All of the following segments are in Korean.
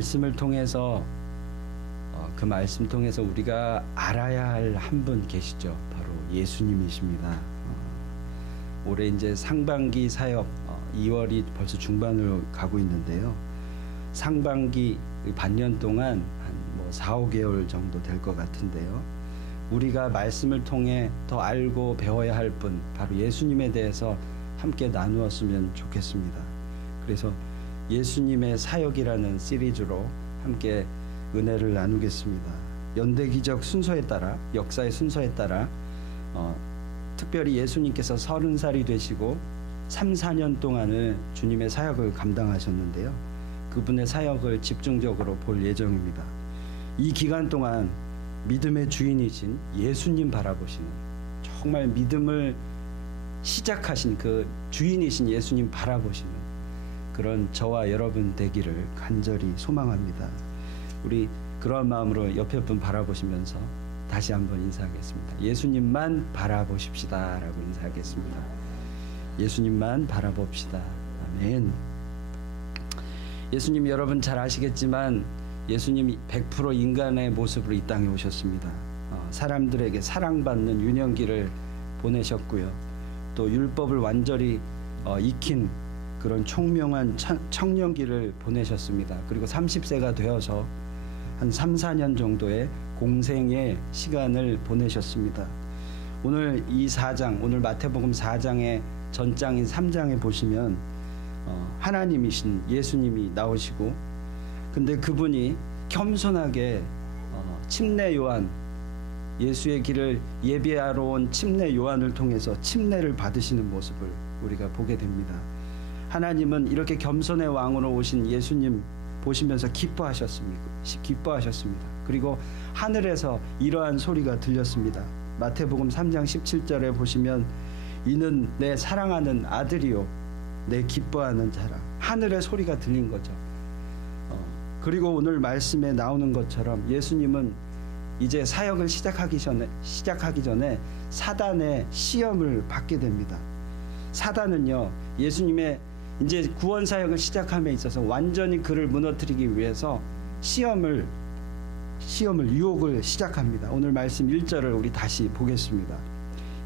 말씀을 통해서 그 말씀 통해서 우리가 알아야 할 한 분 계시죠. 바로 예수님이십니다. 올해 이제 상반기 사역 2월이 벌써 중반으로 가고 있는데요. 상반기 반년 동안 한 4, 5개월 정도 될 것 같은데요. 우리가 말씀을 통해 더 알고 배워야 할 분, 바로 예수님에 대해서 함께 나누었으면 좋겠습니다. 그래서 예수님의 사역이라는 시리즈로 함께 은혜를 나누겠습니다. 연대기적 순서에 따라, 역사의 순서에 따라 특별히 예수님께서 30살이 되시고 3, 4년 동안을 주님의 사역을 감당하셨는데요. 그분의 사역을 집중적으로 볼 예정입니다. 이 기간 동안 믿음의 주인이신 예수님 바라보시는, 정말 믿음을 시작하신 그 주인이신 예수님 바라보시는 그런 저와 여러분 되기를 간절히 소망합니다. 우리 그러한 마음으로 옆에 분 바라보시면서 다시 한번 인사하겠습니다. 예수님만 바라보십시다 라고 인사하겠습니다. 예수님만 바라봅시다. 아멘. 예수님 여러분 잘 아시겠지만 예수님이 100% 인간의 모습으로 이 땅에 오셨습니다. 사람들에게 사랑받는 유년기를 보내셨고요. 또 율법을 완전히 익힌 그런 총명한 청년기를 보내셨습니다. 그리고 30세가 되어서 한 3, 4년 정도의 공생의 시간을 보내셨습니다. 오늘 이 4장, 오늘 마태복음 4장의 전장인 3장에 보시면 하나님이신 예수님이 나오시고, 근데 그분이 겸손하게 침례 요한, 예수의 길을 예비하러 온 침례 요한을 통해서 침례를 받으시는 모습을 우리가 보게 됩니다. 하나님은 이렇게 겸손의 왕으로 오신 예수님 보시면서 기뻐하셨습니다. 그리고 하늘에서 이러한 소리가 들렸습니다. 마태복음 3장 17절에 보시면 이는 내 사랑하는 아들이요 내 기뻐하는 자라. 하늘의 소리가 들린 거죠. 그리고 오늘 말씀에 나오는 것처럼 예수님은 이제 사역을 시작하기 전에 사단의 시험을 받게 됩니다. 사단은요, 예수님의 이제 구원 사역을 시작함에 있어서 완전히 그를 무너뜨리기 위해서 유혹을 시작합니다. 오늘 말씀 1절을 우리 다시 보겠습니다.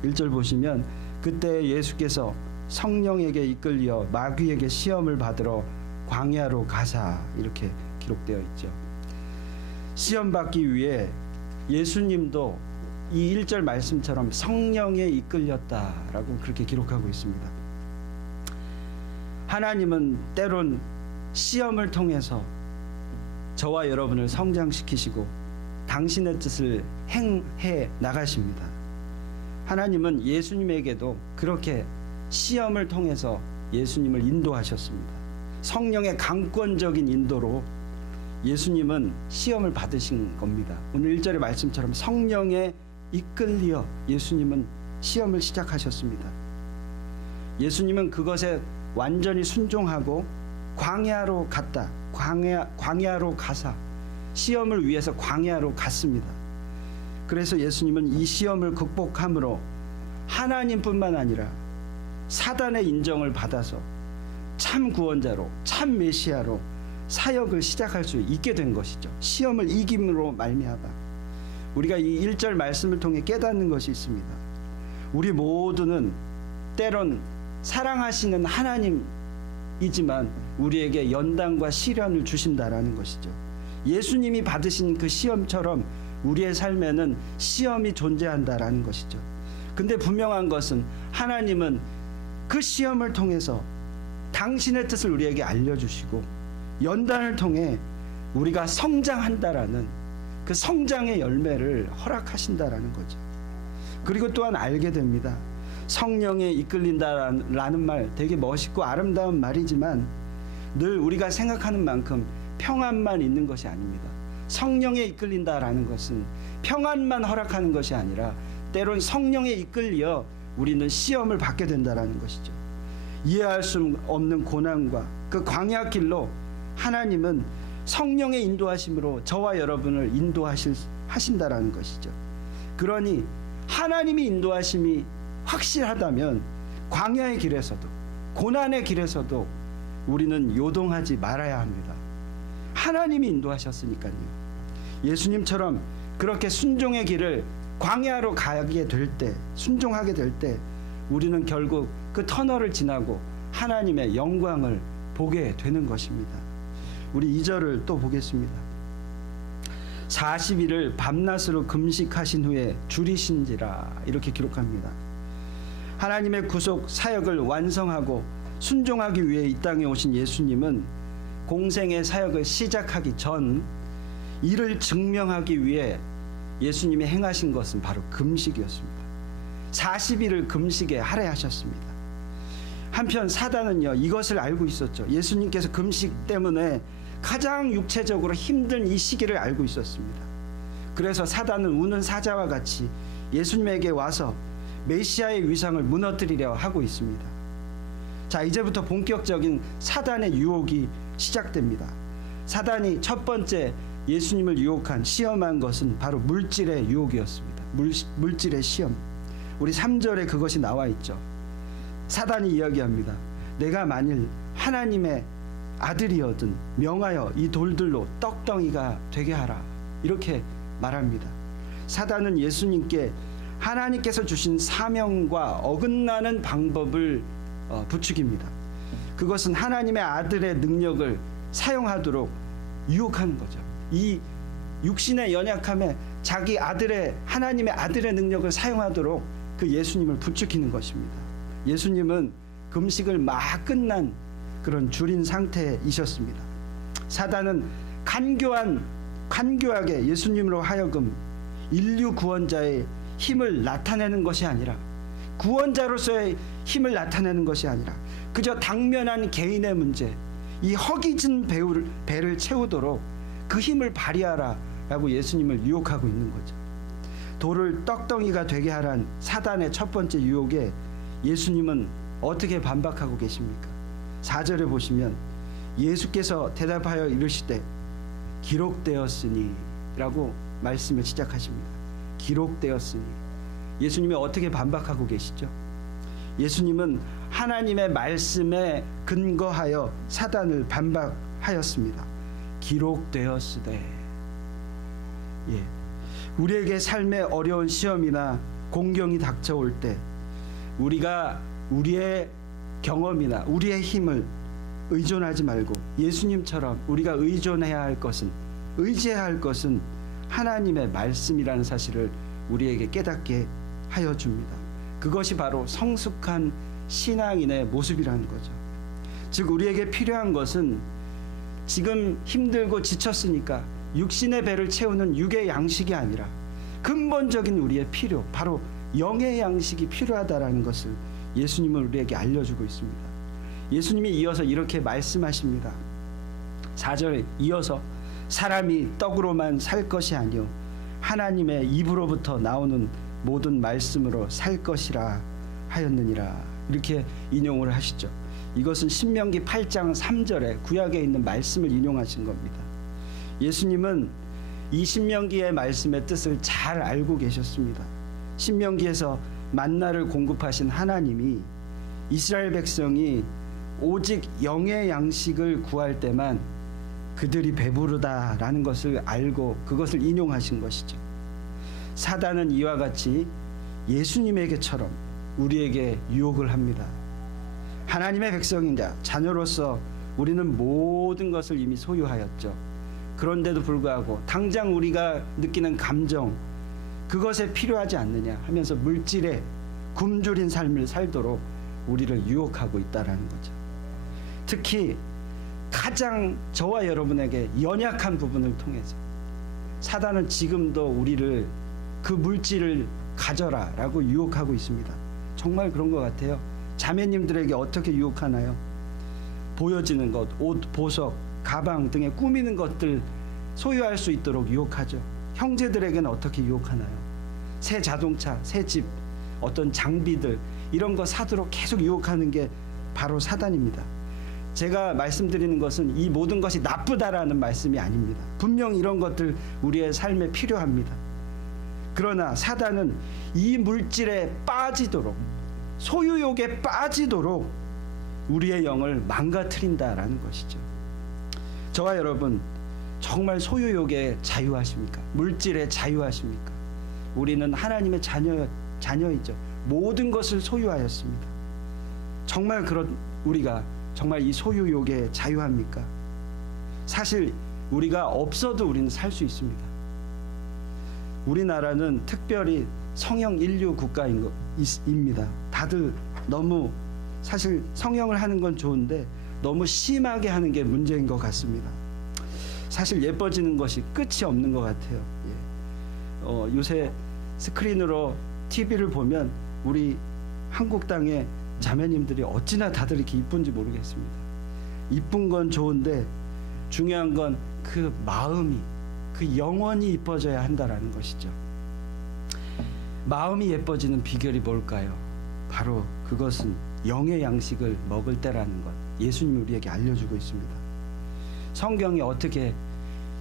1절 보시면 그때 예수께서 성령에게 이끌려 마귀에게 시험을 받으러 광야로 가사, 이렇게 기록되어 있죠. 시험 받기 위해 예수님도 이 1절 말씀처럼 성령에 이끌렸다라고 그렇게 기록하고 있습니다. 하나님은 때론 시험을 통해서 저와 여러분을 성장시키시고 당신의 뜻을 행해 나가십니다. 하나님은 예수님에게도 그렇게 시험을 통해서 예수님을 인도하셨습니다. 성령의 강권적인 인도로 예수님은 시험을 받으신 겁니다. 오늘 1절의 말씀처럼 성령에 이끌려 예수님은 시험을 시작하셨습니다. 예수님은 그것에 완전히 순종하고 광야로 갔다. 광야로 가사 시험을 위해서 광야로 갔습니다. 그래서 예수님은 이 시험을 극복함으로 하나님뿐만 아니라 사단의 인정을 받아서 참 구원자로, 참 메시아로 사역을 시작할 수 있게 된 것이죠. 시험을 이김으로 말미암아 우리가 이 1절 말씀을 통해 깨닫는 것이 있습니다. 우리 모두는 때론 사랑하시는 하나님이지만 우리에게 연단과 시련을 주신다라는 것이죠. 예수님이 받으신 그 시험처럼 우리의 삶에는 시험이 존재한다라는 것이죠. 근데 분명한 것은 하나님은 그 시험을 통해서 당신의 뜻을 우리에게 알려주시고 연단을 통해 우리가 성장한다라는 그 성장의 열매를 허락하신다라는 거죠. 그리고 또한 알게 됩니다. 성령에 이끌린다라는 말 되게 멋있고 아름다운 말이지만 늘 우리가 생각하는 만큼 평안만 있는 것이 아닙니다. 성령에 이끌린다라는 것은 평안만 허락하는 것이 아니라 때론 성령에 이끌려 우리는 시험을 받게 된다라는 것이죠. 이해할 수 없는 고난과 그 광야길로 하나님은 성령의 인도하심으로 저와 여러분을 인도하신다라는 것이죠. 그러니 하나님이 인도하심이 확실하다면 광야의 길에서도 고난의 길에서도 우리는 요동하지 말아야 합니다. 하나님이 인도하셨으니까요. 예수님처럼 그렇게 순종의 길을 광야로 가게 될 때, 순종하게 될 때 우리는 결국 그 터널을 지나고 하나님의 영광을 보게 되는 것입니다. 우리 2절을 또 보겠습니다. 40일을 밤낮으로 금식하신 후에 줄이신지라, 이렇게 기록합니다. 하나님의 구속 사역을 완성하고 순종하기 위해 이 땅에 오신 예수님은 공생의 사역을 시작하기 전 이를 증명하기 위해 예수님이 행하신 것은 바로 금식이었습니다. 40일을 금식에 할애하셨습니다. 한편 사단은요, 이것을 알고 있었죠. 예수님께서 금식 때문에 가장 육체적으로 힘든 이 시기를 알고 있었습니다. 그래서 사단은 우는 사자와 같이 예수님에게 와서 메시아의 위상을 무너뜨리려 하고 있습니다. 자, 이제부터 본격적인 사단의 유혹이 시작됩니다. 사단이 첫 번째 예수님을 유혹한, 시험한 것은 바로 물질의 유혹이었습니다. 물질의 시험. 우리 3절에 그것이 나와 있죠. 사단이 이야기합니다. 내가 만일 하나님의 아들이거든 명하여 이 돌들로 떡덩이가 되게 하라, 이렇게 말합니다. 사단은 예수님께 하나님께서 주신 사명과 어긋나는 방법을 부추깁니다. 그것은 하나님의 아들의 능력을 사용하도록 유혹하는 거죠. 이 육신의 연약함에 자기 아들의, 하나님의 아들의 능력을 사용하도록 그 예수님을 부추기는 것입니다. 예수님은 금식을 막 끝난 그런 줄인 상태이셨습니다. 사단은 간교하게 예수님으로 하여금 인류 구원자의 힘을 나타내는 것이 아니라, 구원자로서의 힘을 나타내는 것이 아니라 그저 당면한 개인의 문제, 이 허기진 배를 채우도록 그 힘을 발휘하라 라고 예수님을 유혹하고 있는 거죠. 돌을 떡덩이가 되게 하란 사단의 첫 번째 유혹에 예수님은 어떻게 반박하고 계십니까? 4절에 보시면 예수께서 대답하여 이르시되 기록되었으니 라고 말씀을 시작하십니다. 기록되었으니. 예수님이 어떻게 반박하고 계시죠? 예수님은 하나님의 말씀에 근거하여 사단을 반박하였습니다. 기록되었으되. 우리에게 삶의 어려운 시험이나 공경이 닥쳐올 때 우리가 우리의 경험이나 우리의 힘을 의존하지 말고 예수님처럼 우리가 의존해야 할 것은, 의지해야 할 것은 하나님의 말씀이라는 사실을 우리에게 깨닫게 하여 줍니다. 그것이 바로 성숙한 신앙인의 모습이라는 거죠. 즉 우리에게 필요한 것은 지금 힘들고 지쳤으니까 육신의 배를 채우는 육의 양식이 아니라 근본적인 우리의 필요, 바로 영의 양식이 필요하다라는 것을 예수님은 우리에게 알려주고 있습니다. 예수님이 이어서 이렇게 말씀하십니다. 4절 이어서 사람이 떡으로만 살 것이 아니요 하나님의 입으로부터 나오는 모든 말씀으로 살 것이라 하였느니라, 이렇게 인용을 하시죠. 이것은 신명기 8장 3절에 구약에 있는 말씀을 인용하신 겁니다. 예수님은 이 신명기의 말씀의 뜻을 잘 알고 계셨습니다. 신명기에서 만나를 공급하신 하나님이 이스라엘 백성이 오직 영의 양식을 구할 때만 그들이 배부르다라는 것을 알고 그것을 인용하신 것이죠. 사단은 이와 같이 예수님에게처럼 우리에게 유혹을 합니다. 하나님의 백성이자 자녀로서 우리는 모든 것을 이미 소유하였죠. 그런데도 불구하고 당장 우리가 느끼는 감정, 그것에 필요하지 않느냐 하면서 물질에 굶주린 삶을 살도록 우리를 유혹하고 있다라는 거죠. 특히 가장 저와 여러분에게 연약한 부분을 통해서 사단은 지금도 우리를 그 물질을 가져라 라고 유혹하고 있습니다. 정말 그런 것 같아요. 자매님들에게 어떻게 유혹하나요? 보여지는 것, 옷, 보석, 가방 등의 꾸미는 것들 소유할 수 있도록 유혹하죠. 형제들에게는 어떻게 유혹하나요? 새 자동차, 새 집, 어떤 장비들, 이런 거 사도록 계속 유혹하는 게 바로 사단입니다. 제가 말씀드리는 것은 이 모든 것이 나쁘다라는 말씀이 아닙니다. 분명 이런 것들 우리의 삶에 필요합니다. 그러나 사단은 이 물질에 빠지도록, 소유욕에 빠지도록 우리의 영을 망가뜨린다라는 것이죠. 저와 여러분, 정말 소유욕에 자유하십니까? 물질에 자유하십니까? 우리는 하나님의 자녀이죠. 모든 것을 소유하였습니다. 정말 그런 우리가 정말 이 소유욕에 자유합니까? 사실 우리가 없어도 우리는 살 수 있습니다. 우리나라는 특별히 성형 인류 국가입니다. 다들 너무 사실 성형을 하는 건 좋은데 너무 심하게 하는 게 문제인 것 같습니다. 사실 예뻐지는 것이 끝이 없는 것 같아요. 요새 스크린으로 TV를 보면 우리 한국 땅의 자매님들이 어찌나 다들 이렇게 이쁜지 모르겠습니다. 이쁜 건 좋은데 중요한 건 그 마음이, 그 영혼이 이뻐져야 한다라는 것이죠. 마음이 예뻐지는 비결이 뭘까요? 바로 그것은 영의 양식을 먹을 때라는 것, 예수님이 우리에게 알려주고 있습니다. 성경이 어떻게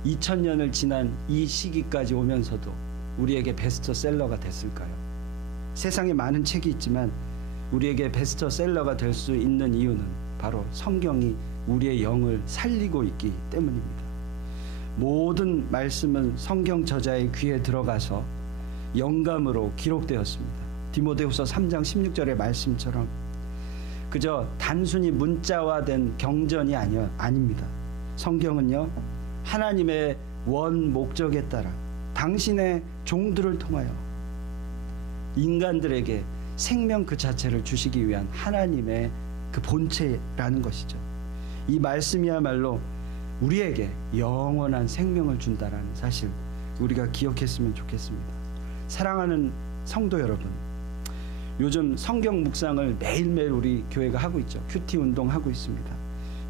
2000년을 지난 이 시기까지 오면서도 우리에게 베스트셀러가 됐을까요? 세상에 많은 책이 있지만 우리에게 베스트셀러가 될 수 있는 이유는 바로 성경이 우리의 영을 살리고 있기 때문입니다. 모든 말씀은 성경 저자의 귀에 들어가서 영감으로 기록되었습니다. 디모데후서 3장 16절의 말씀처럼 그저 단순히 문자화된 경전이 아닙니다. 성경은요, 하나님의 원 목적에 따라 당신의 종들을 통하여 인간들에게 생명 그 자체를 주시기 위한 하나님의 그 본체라는 것이죠. 이 말씀이야말로 우리에게 영원한 생명을 준다라는 사실 우리가 기억했으면 좋겠습니다. 사랑하는 성도 여러분, 요즘 성경 묵상을 매일매일 우리 교회가 하고 있죠. 큐티 운동하고 있습니다.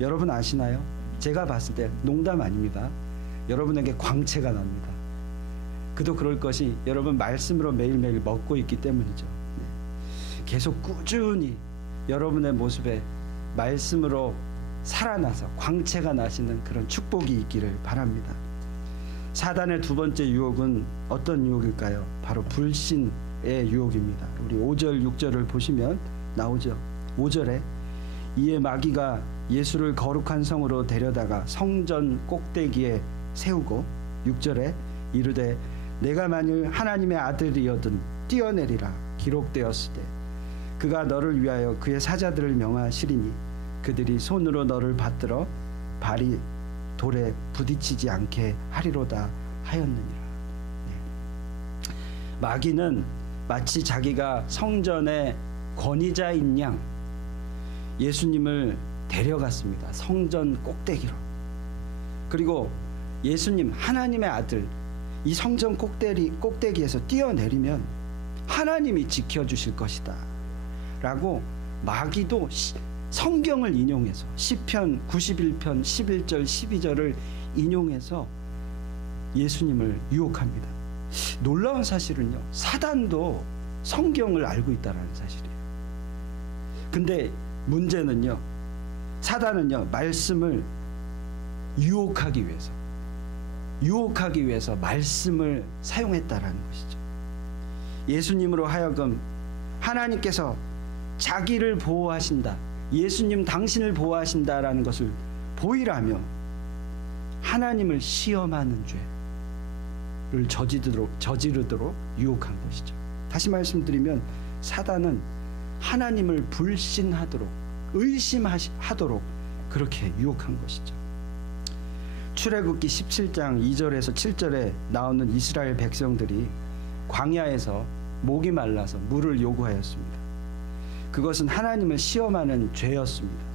여러분 아시나요? 제가 봤을 때 농담 아닙니다. 여러분에게 광채가 납니다. 그도 그럴 것이 여러분 말씀으로 매일매일 먹고 있기 때문이죠. 계속 꾸준히 여러분의 모습에 말씀으로 살아나서 광채가 나시는 그런 축복이 있기를 바랍니다. 사단의 두 번째 유혹은 어떤 유혹일까요? 바로 불신의 유혹입니다. 우리 5절 6절을 보시면 나오죠. 5절에 이에 마귀가 예수를 거룩한 성으로 데려다가 성전 꼭대기에 세우고 6절에 이르되 내가 만일 하나님의 아들이어든 뛰어내리라 기록되었으되 그가 너를 위하여 그의 사자들을 명하시리니 그들이 손으로 너를 받들어 발이 돌에 부딪히지 않게 하리로다 하였느니라. 마귀는 마치 자기가 성전의 권위자인 양 예수님을 데려갔습니다. 성전 꼭대기로. 그리고 예수님 하나님의 아들 이 성전 꼭대기에서 뛰어내리면 하나님이 지켜주실 것이다 라고 마귀도 성경을 인용해서 시편 91편 11절 12절을 인용해서 예수님을 유혹합니다. 놀라운 사실은요, 사단도 성경을 알고 있다는 사실이에요. 근데 문제는요, 사단은요 말씀을 유혹하기 위해서 말씀을 사용했다라는 것이죠. 예수님으로 하여금 하나님께서 자기를 보호하신다, 예수님 당신을 보호하신다라는 것을 보이라며 하나님을 시험하는 죄를 저지르도록 유혹한 것이죠. 다시 말씀드리면 사단은 하나님을 불신하도록 의심하도록 그렇게 유혹한 것이죠. 출애굽기 17장 2절에서 7절에 나오는 이스라엘 백성들이 광야에서 목이 말라서 물을 요구하였습니다. 그것은 하나님을 시험하는 죄였습니다.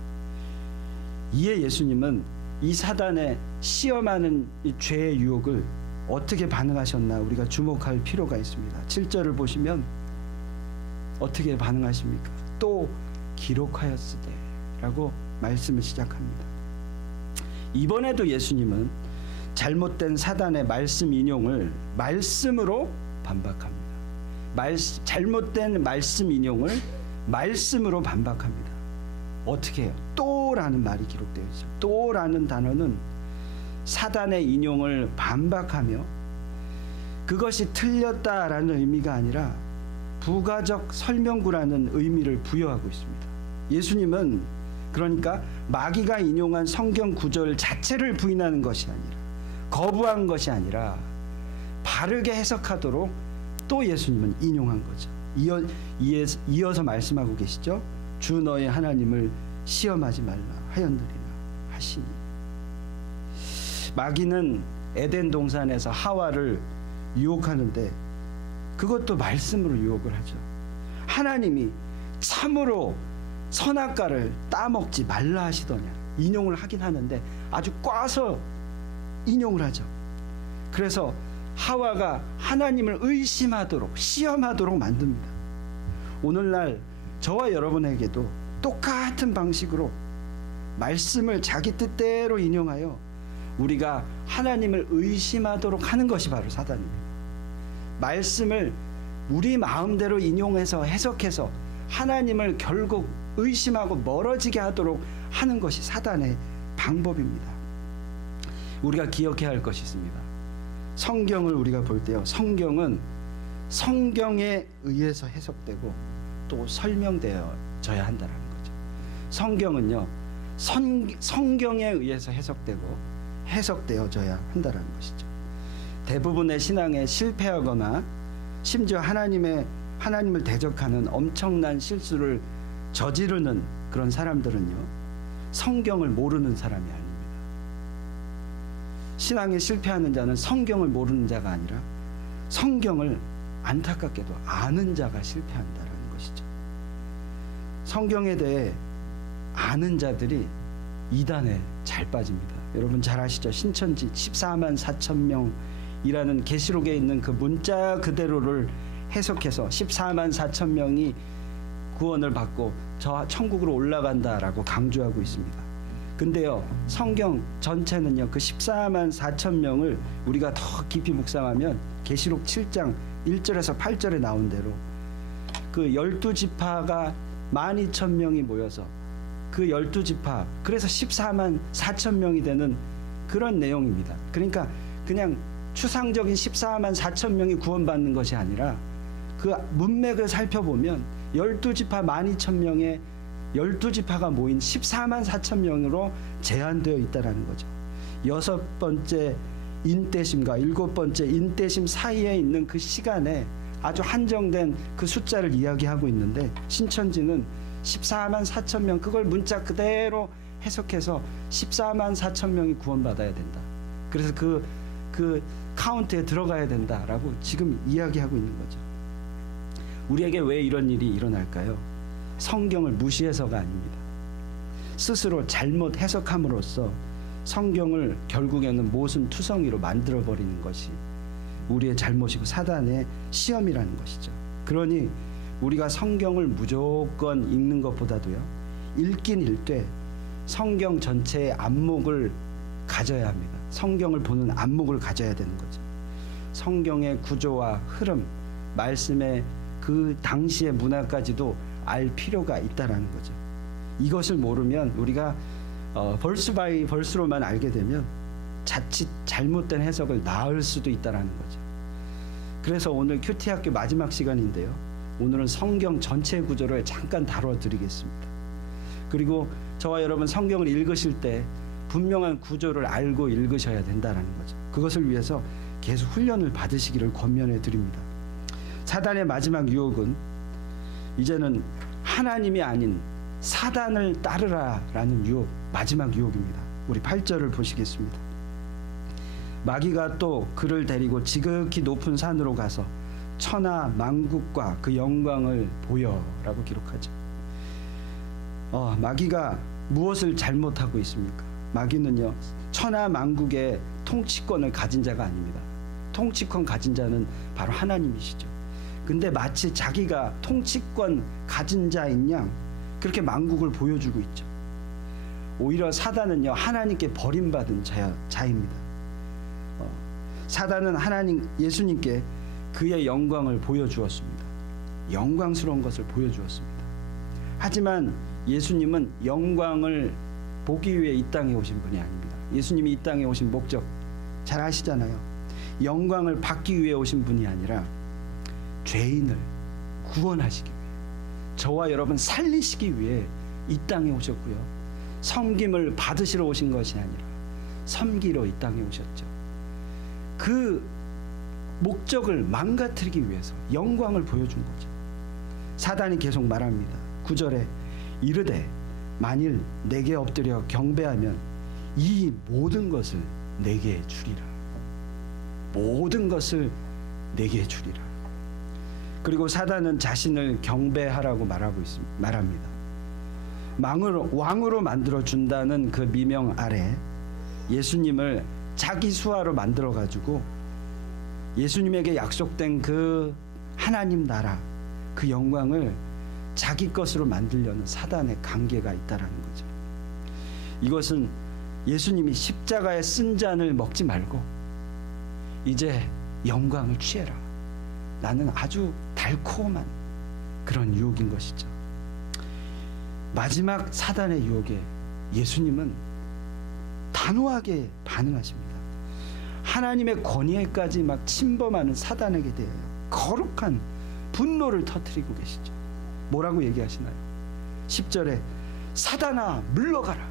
이에 예수님은 이 사단의 시험하는 이 죄의 유혹을 어떻게 반응하셨나 우리가 주목할 필요가 있습니다. 7절을 보시면 어떻게 반응하십니까? 또 기록하였으되 라고 말씀을 시작합니다. 이번에도 예수님은 잘못된 사단의 말씀 인용을 말씀으로 반박합니다. 잘못된 말씀 인용을 말씀으로 반박합니다. 어떻게 해요? 또라는 말이 기록되어 있죠. 또라는 단어는 사단의 인용을 반박하며 그것이 틀렸다라는 의미가 아니라 부가적 설명구라는 의미를 부여하고 있습니다. 예수님은 그러니까 마귀가 인용한 성경 구절 자체를 부인하는 것이 아니라 거부한 것이 아니라 바르게 해석하도록 또 예수님은 인용한 거죠. 이어서 말씀하고 계시죠. 주 너의 하나님을 시험하지 말라 하였느니라 하시니. 마귀는 에덴 동산에서 하와를 유혹하는데 그것도 말씀으로 유혹을 하죠. 하나님이 참으로 선악과를 따먹지 말라 하시더냐, 인용을 하긴 하는데 아주 꽈서 인용을 하죠. 그래서 하와가 하나님을 의심하도록, 시험하도록 만듭니다. 오늘날 저와 여러분에게도 똑같은 방식으로 말씀을 자기 뜻대로 인용하여 우리가 하나님을 의심하도록 하는 것이 바로 사단입니다. 말씀을 우리 마음대로 인용해서 해석해서 하나님을 결국 의심하고 멀어지게 하도록 하는 것이 사단의 방법입니다. 우리가 기억해야 할 것이 있습니다. 성경을 우리가 볼 때요, 성경은 성경에 의해서 해석되고 또 설명되어져야 한다는 거죠. 성경은요, 성경에 의해서 해석되어져야 한다는 것이죠. 대부분의 신앙에 실패하거나 심지어 하나님을 대적하는 엄청난 실수를 저지르는 그런 사람들은요, 성경을 모르는 사람이 아닙니다. 신앙에 실패하는 자는 성경을 모르는 자가 아니라 성경을 안타깝게도 아는 자가 실패한다는 것이죠. 성경에 대해 아는 자들이 이단에 잘 빠집니다. 여러분 잘 아시죠? 신천지 14만 4천 명이라는 계시록에 있는 그 문자 그대로를 해석해서 14만 4천 명이 구원을 받고 저 천국으로 올라간다라고 강조하고 있습니다. 근데요, 성경 전체는요, 그 14만 4천 명을 우리가 더 깊이 묵상하면 계시록 7장 1절에서 8절에 나온 대로 그 12지파가 12,000명이 모여서 그 12지파, 그래서 14만 4천 명이 되는 그런 내용입니다. 그러니까 그냥 추상적인 14만 4천 명이 구원받는 것이 아니라 그 문맥을 살펴보면 12지파 12,000명의 12지파가 모인 14만 4천 명으로 제한되어 있다는 거죠. 6번째 인대심과 7번째 인대심 사이에 있는 그 시간에 아주 한정된 그 숫자를 이야기하고 있는데, 신천지는 14만 4천 명, 그걸 문자 그대로 해석해서 14만 4천 명이 구원받아야 된다. 그래서 그 카운트에 들어가야 된다라고 지금 이야기하고 있는 거죠. 우리에게 왜 이런 일이 일어날까요? 성경을 무시해서가 아닙니다. 스스로 잘못 해석함으로써 성경을 결국에는 모순투성이로 만들어버리는 것이 우리의 잘못이고 사단의 시험이라는 것이죠. 그러니 우리가 성경을 무조건 읽는 것보다도요, 읽긴 읽되 성경 전체의 안목을 가져야 합니다. 성경을 보는 안목을 가져야 되는 거죠. 성경의 구조와 흐름, 말씀의 그 당시의 문화까지도 알 필요가 있다라는 거죠. 이것을 모르면 우리가 벌스 바이 벌스로만 알게 되면 자칫 잘못된 해석을 낳을 수도 있다라는 거죠. 그래서 오늘 큐티 학교 마지막 시간인데요, 오늘은 성경 전체 구조를 잠깐 다뤄드리겠습니다. 그리고 저와 여러분 성경을 읽으실 때 분명한 구조를 알고 읽으셔야 된다는 거죠. 그것을 위해서 계속 훈련을 받으시기를 권면해 드립니다. 사단의 마지막 유혹은 이제는 하나님이 아닌 사단을 따르라라는 유혹, 마지막 유혹입니다. 우리 8절을 보시겠습니다. 마귀가 또 그를 데리고 지극히 높은 산으로 가서 천하 만국과 그 영광을 보여라고 기록하죠. 마귀가 무엇을 잘못하고 있습니까? 마귀는요, 천하 만국의 통치권을 가진 자가 아닙니다. 통치권 가진 자는 바로 하나님이시죠. 근데 마치 자기가 통치권 가진 자인 양 그렇게 만국을 보여주고 있죠. 오히려 사단은요, 하나님께 버림받은 자입니다. 사단은 예수님께 그의 영광을 보여주었습니다. 영광스러운 것을 보여주었습니다. 하지만 예수님은 영광을 보기 위해 이 땅에 오신 분이 아닙니다. 예수님이 이 땅에 오신 목적 잘 아시잖아요. 영광을 받기 위해 오신 분이 아니라 죄인을 구원하시기 위해, 저와 여러분 살리시기 위해 이 땅에 오셨고요, 섬김을 받으시러 오신 것이 아니라 섬기러 이 땅에 오셨죠. 그 목적을 망가뜨리기 위해서 영광을 보여준 거죠. 사단이 계속 말합니다. 9절에 이르되 만일 내게 엎드려 경배하면 이 모든 것을 내게 주리라. 모든 것을 내게 주리라. 그리고 사단은 자신을 경배하라고 말합니다. 왕으로 만들어 준다는 그 미명 아래 예수님을 자기 수하로 만들어 가지고 예수님에게 약속된 그 하나님 나라, 그 영광을 자기 것으로 만들려는 사단의 관계가 있다라는 거죠. 이것은 예수님이 십자가에 쓴 잔을 먹지 말고 이제 영광을 취해라. 나는 아주 달콤한 그런 유혹인 것이죠. 마지막 사단의 유혹에 예수님은 단호하게 반응하십니다. 하나님의 권위에까지 막 침범하는 사단에게 대하여 거룩한 분노를 터뜨리고 계시죠. 뭐라고 얘기하시나요? 10절에 사단아 물러가라.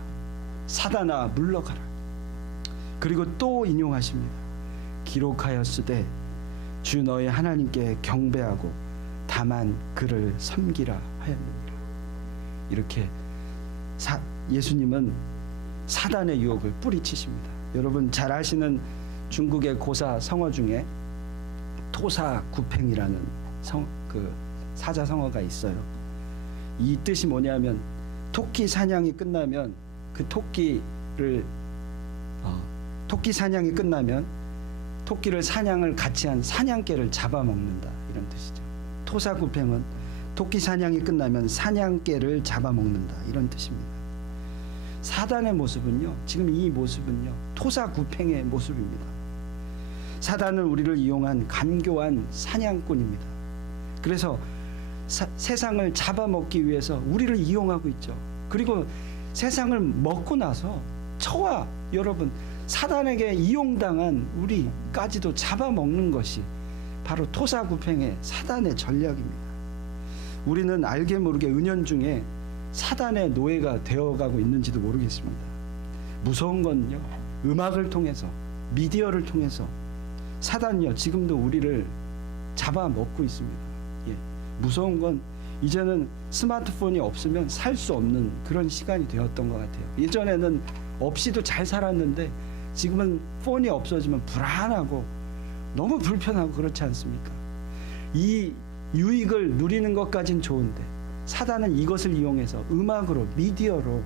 사단아 물러가라. 그리고 또 인용하십니다. 기록하였으되 주 너의 하나님께 경배하고 다만 그를 섬기라 하였느니라. 이렇게 예수님은 사단의 유혹을 뿌리치십니다. 여러분 잘 아시는 중국의 고사 성어 중에 토사구팽이라는 그 사자성어가 있어요. 이 뜻이 뭐냐면 토끼 사냥이 끝나면 그 토끼 사냥이 끝나면 토끼를 사냥을 같이 한 사냥개를 잡아먹는다, 이런 뜻이죠. 토사구팽은 토끼 사냥이 끝나면 사냥개를 잡아먹는다, 이런 뜻입니다. 사단의 모습은요, 지금 이 모습은요 토사구팽의 모습입니다. 사단은 우리를 이용한 간교한 사냥꾼입니다. 그래서 세상을 잡아먹기 위해서 우리를 이용하고 있죠. 그리고 세상을 먹고 나서 저와 여러분, 사단에게 이용당한 우리까지도 잡아먹는 것이 바로 토사구팽의 사단의 전략입니다. 우리는 알게 모르게 은연중에 사단의 노예가 되어가고 있는지도 모르겠습니다. 무서운 건요, 음악을 통해서, 미디어를 통해서 사단이요 지금도 우리를 잡아먹고 있습니다. 예, 무서운 건 이제는 스마트폰이 없으면 살 수 없는 그런 시간이 되었던 것 같아요. 예전에는 없이도 잘 살았는데 지금은 폰이 없어지면 불안하고 너무 불편하고 그렇지 않습니까? 이 유익을 누리는 것까진 좋은데 사단은 이것을 이용해서 음악으로, 미디어로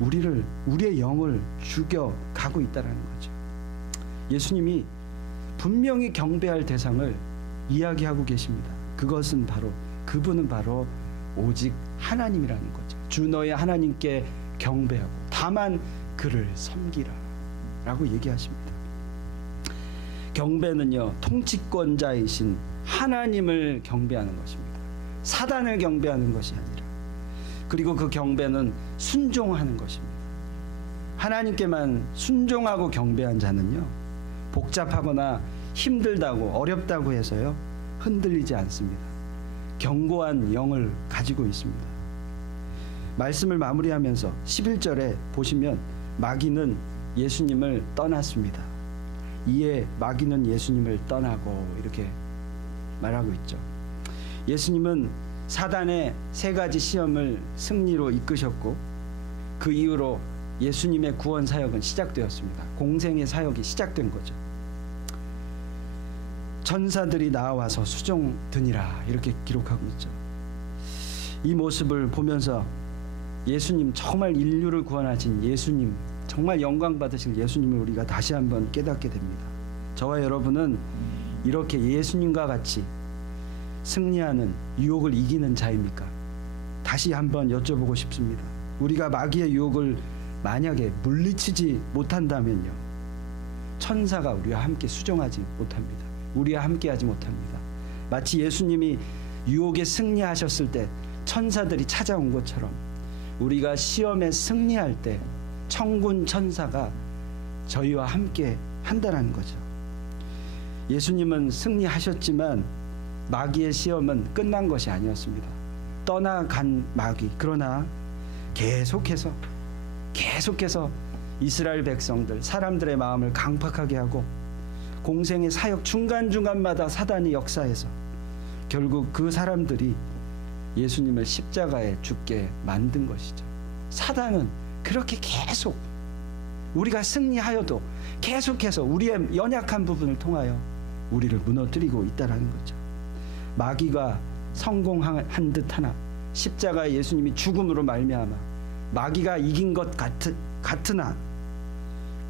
우리의 영을 죽여가고 있다는 거죠. 예수님이 분명히 경배할 대상을 이야기하고 계십니다. 그분은 바로 오직 하나님이라는 거죠. 주 너의 하나님께 경배하고 다만 그를 섬기라 라고 얘기하십니다. 경배는요, 통치권자이신 하나님을 경배하는 것입니다. 사단을 경배하는 것이 아니라, 그리고 그 경배는 순종하는 것입니다. 하나님께만 순종하고 경배한 자는요, 복잡하거나 힘들다고 어렵다고 해서요 흔들리지 않습니다. 견고한 영을 가지고 있습니다. 말씀을 마무리하면서 11절에 보시면 마귀는 예수님을 떠났습니다. 이에 마귀는 예수님을 떠나고 이렇게 말하고 있죠. 예수님은 사단의 세 가지 시험을 승리로 이끄셨고 그 이후로 예수님의 구원 사역은 시작되었습니다. 공생의 사역이 시작된 거죠. 천사들이 나와서 수종드니라 이렇게 기록하고 있죠. 이 모습을 보면서 예수님, 정말 인류를 구원하신 예수님, 정말 영광 받으실 예수님을 우리가 다시 한번 깨닫게 됩니다. 저와 여러분은 이렇게 예수님과 같이 승리하는, 유혹을 이기는 자입니까? 다시 한번 여쭤보고 싶습니다. 우리가 마귀의 유혹을 만약에 물리치지 못한다면요, 천사가 우리와 함께 수종하지 못합니다. 우리와 함께하지 못합니다. 마치 예수님이 유혹에 승리하셨을 때 천사들이 찾아온 것처럼 우리가 시험에 승리할 때 천군 천사가 저희와 함께 한다는 거죠. 예수님은 승리하셨지만 마귀의 시험은 끝난 것이 아니었습니다. 떠나간 마귀, 그러나 계속해서 이스라엘 백성들, 사람들의 마음을 강팍하게 하고 공생의 사역 중간중간마다 사단이 역사해서 결국 그 사람들이 예수님을 십자가에 죽게 만든 것이죠. 사단은 그렇게 계속 우리가 승리하여도 계속해서 우리의 연약한 부분을 통하여 우리를 무너뜨리고 있다라는 거죠. 마귀가 성공한 듯 하나 십자가에 예수님이 죽음으로 말미암아 마귀가 이긴 것 같으나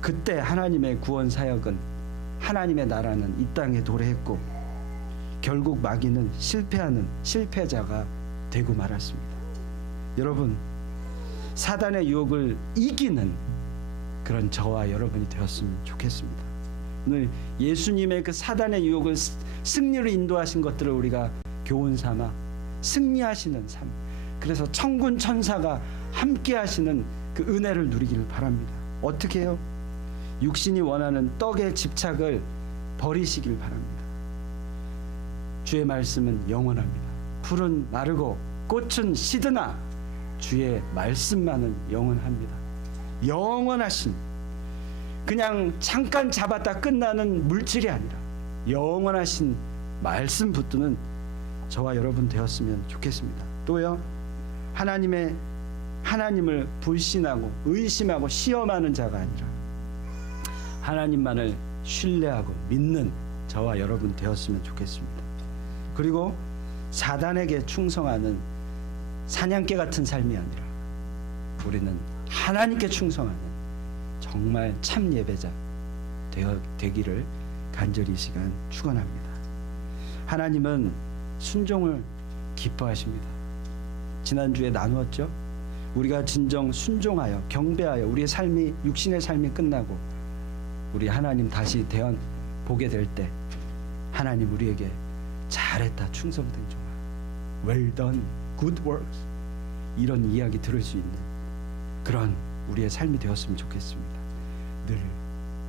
그때 하나님의 구원 사역은 하나님의 나라는 이 땅에 도래했고 결국 마귀는 실패하는 실패자가 되고 말았습니다. 여러분, 사단의 유혹을 이기는 그런 저와 여러분이 되었으면 좋겠습니다. 오늘 예수님의 그 사단의 유혹을 승리로 인도하신 것들을 우리가 교훈 삼아 승리하시는 삶, 그래서 천군 천사가 함께 하시는 그 은혜를 누리기를 바랍니다. 어떻게 해요? 육신이 원하는 떡의 집착을 버리시길 바랍니다. 주의 말씀은 영원합니다. 풀은 마르고 꽃은 시드나 주의 말씀만은 영원합니다. 영원하신, 그냥 잠깐 잡았다 끝나는 물질이 아니라 영원하신 말씀 붙드는 저와 여러분 되었으면 좋겠습니다. 또요, 하나님을 불신하고 의심하고 시험하는 자가 아니라 하나님만을 신뢰하고 믿는 저와 여러분 되었으면 좋겠습니다. 그리고 사단에게 충성하는 사냥개 같은 삶이 아니라 우리는 하나님께 충성하는 정말 참 예배자 되기를 간절히 이 시간 축원합니다. 하나님은 순종을 기뻐하십니다. 지난주에 나누었죠. 우리가 진정 순종하여 경배하여 우리의 삶이, 육신의 삶이 끝나고 우리 하나님 다시 대한 보게 될 때 하나님 우리에게 잘했다 충성된 종아, well done, good works, 이런 이야기 들을 수 있는 그런 우리의 삶이 되었으면 좋겠습니다. 늘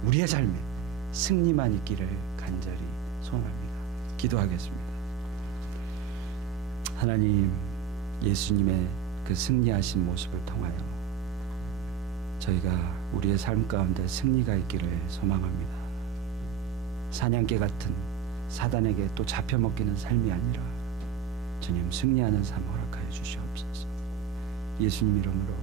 우리의 삶에 승리만 있기를 간절히 소원합니다. 기도하겠습니다. 하나님, 예수님의 그 승리하신 모습을 통하여 저희가 우리의 삶 가운데 승리가 있기를 소망합니다. 사냥개 같은 사단에게 또 잡혀먹기는 삶이 아니라 주님 승리하는 삶 허락하여 주시옵소서. 예수님 이름으로